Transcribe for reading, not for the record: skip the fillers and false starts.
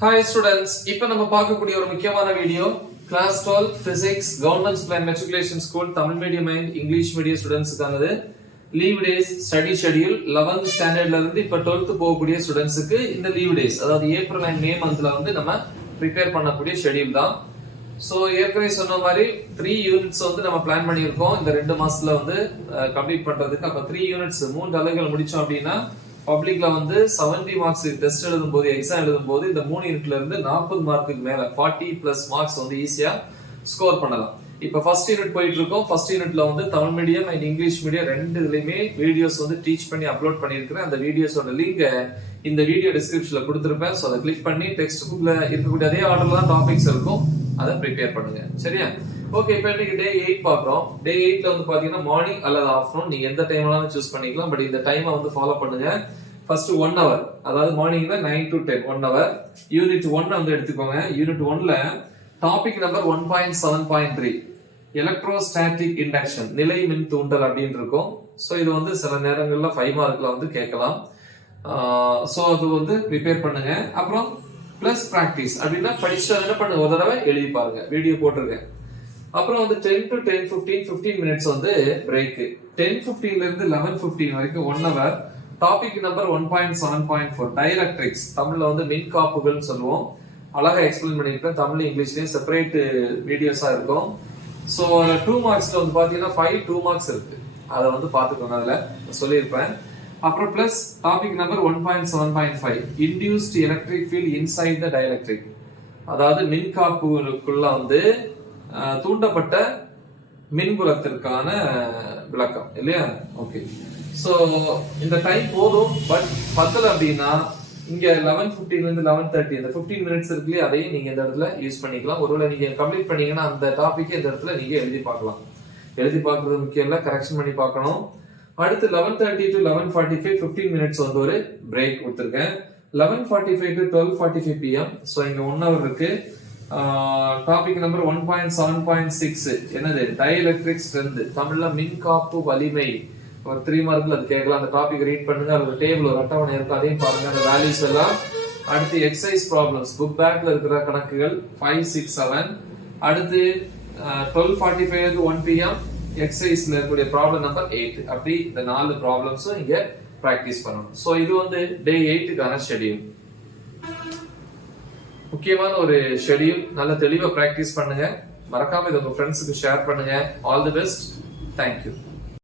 Hi students, இப்போ நம்ம பார்க்கக்கூடிய ஒரு முக்கியமான video class 12 physics government plan matriculation school Tamil medium and English medium ஸ்டூடண்ட்ஸ்க்கானது leave days study schedule 11th ஸ்டாண்டர்ட்ல இருந்து இப்ப 12th போகக்கூடிய ஸ்டூடண்ட்ஸ்க்கு இந்த லீவ் டேஸ் அதாவது ஏப்ரல் and மே மந்த்ல வந்து நம்ம ப்ரிப்பேர் பண்ணக்கூடிய ஷெட்யூல் தான். சோ ஏற்கனவே சொன்ன மாதிரி 3 யூனிட்ஸ் வந்து நம்ம பிளான் பண்ணியிருக்கோம் இந்த 2 மாசத்துல வந்து கம்ப்ளீட் பண்றதுக்கு. அப்ப 3 யூனிட்ஸ் 3 அலகுகள் முடிச்சோம் அப்படின்னா பப்ளிக்ல வந்து 70 மார்க்ஸ் டெஸ்ட் எழுதும் போது எக்ஸாம் எழுதும் போது இந்த 3 யூனிட்ல இருந்து 40 மார்க்குக்கு மேல 40+ மார்க்ஸ் வந்து ஈஸியா ஸ்கோர் பண்ணலாம். இப்ப ஃபர்ஸ்ட் யூனிட் போயிட்டு இருக்கோம். ஃபர்ஸ்ட் யூனிட்ல வந்து Tamil medium and English medium ரெண்டு இதுலயுமே வீடியோஸ் வந்து டீச் பண்ணி அப்லோட் பண்ணியிருக்கிறேன். அந்த வீடியோஸோட லிங்க் இந்த வீடியோ டிஸ்கிரிப்ஷன்ல கொடுத்திருப்பேன். சோ அதை கிளிக் பண்ணி டெக்ஸ்ட் புக்ல இருக்கக்கூடிய அதே ஆர்டர்ல தான் டாபிக்ஸ் இருக்கும், அதை ப்ரிப்பேர் பண்ணுங்க. சரியா? ஓகே, இப்போ இன்னைக்கு டே 8 பாக்குறோம். டே 8ல வந்து பாத்தீங்கன்னா மார்னிங் அல்லது ஆஃப்டர்நூன் நீங்க எந்த டைம் வேணாலும் சூஸ் பண்ணிக்கலாம். பட் இந்த டைமை வந்து ஃபாலோ பண்ணுங்க. ஃபர்ஸ்ட் 1 hour, அதாவது மார்னிங்ல 9 to 10 1 hour. யூனிட் 1 வந்து எடுத்துக்கோங்க. யூனிட் 1ல டாபிக் நம்பர் 1.7.3 எலக்ட்ரோஸ்டாட்டிக் இண்டக்ஷன் நிலை மின் தூண்டல் அப்படின்னு இருக்கும். சோ இது வந்து சில நேரங்கள்ல 5 மார்க்ல வந்து கேட்கலாம். சோ அது வந்து ப்ரிப்பேர் பண்ணுங்க. அப்புறம் பிளஸ் பிராக்டிஸ் அப்படின்னா படிச்சு என்ன பண்ணுங்க, ஒரு தடவை எழுதி பாருங்க, வீடியோ போட்டிருக்கேன். அப்புறம் வந்து 10 to 10:15 15 மினிட்ஸ் வந்து பிரேக். 10:15ல இருந்து 11:15 வரைக்கும் 1 hour. டாபிக் நம்பர் 1.7.4 டைஎலக்ட்ரிக்ஸ், தமிழ்ல வந்து மின் காப்புகள் சொல்லுவோம். அழகா எக்ஸ்பிளைன் பண்ணிருக்கேன். தமிழ் இங்கிலீஷ்லயும் செப்பரேட் வீடியோஸா இருக்கும். சோ 2 மார்க்ஸ்ல வந்து பாத்தீங்கன்னா 2 மார்க்ஸ் இருக்கு, அதை வந்து பாத்துக்கோங்க, அதுல சொல்லியிருப்பேன். அப்புறம் plus topic number 1.7.5 induced electric field inside the dielectric, அதாவது மின் காப்புகளுக்குள்ள வந்து தூண்டப்பட்ட மின்புலத்திற்கான விளக்கம் இல்லையா? ஓகே, சோ இந்த டைம் போதும். பட் பத்தல அப்படின்னா இங்க 11:15ல இருந்து 11:30 இந்த 15 மினிட்ஸ் இருக்குல்லையே, அதையும் நீங்க இந்த இடத்துல யூஸ் பண்ணிக்கலாம். ஒருவேளை நீங்க கம்ப்ளீட் பண்ணீங்கன்னா அந்த டாபிக் இந்த இடத்துல நீங்க எழுதி பார்க்கலாம். எழுதி பார்க்கறது முக்கியம் இல்ல, கரெக்ஷன் பண்ணி பார்க்கணும். அடுத்து 11:30 to 11:45 15 மினிட்ஸ் வந்து ஒரு பிரேக் கொடுத்திருக்கேன். 11:45 to 12:45 PM. சோ இங்க 1 hour இருக்கு. டாபிக் நம்பர் 1.7.6 என்னது, டைஎலக்ட்ரிக் ஸ்ட்ரென்த், தமிழ்ல மின்காப்பு வலிமை. ஒரு 3 மார்க்ல அது கேட்கலாம். அந்த டாபிக் ரீட் பண்ணுங்க. அது ஒரு டேபிள், ஒரு அட்டவணை இருக்கு, அதையும் பாருங்க, அந்த வேல்யூஸ் எல்லாம். அடுத்து எக்ஸசைஸ் ப்ராப்ளம்ஸ், புக் பேக்ல இருக்கிற கணக்குகள் 5 6 7. அடுத்து 12:45 to 1 PM எக்ஸசைஸ்ல இருக்கக்கூடிய ப்ராப்ளம் நம்பர் 8. அப்படி இந்த 4 ப்ராப்ளம்ஸும் இங்க பிராக்டிஸ் பண்ணணும். சோ இது வந்து டே 8க்கான ஷெட்யூல். முக்கியமான ஒரு ஷெட்யூல். நல்ல தெளிவா பிராக்டிஸ் பண்ணுங்க. மறக்காம இதை உங்க ஃப்ரெண்ட்ஸுக்கு ஷேர் பண்ணுங்க. All the best. தேங்க்யூ.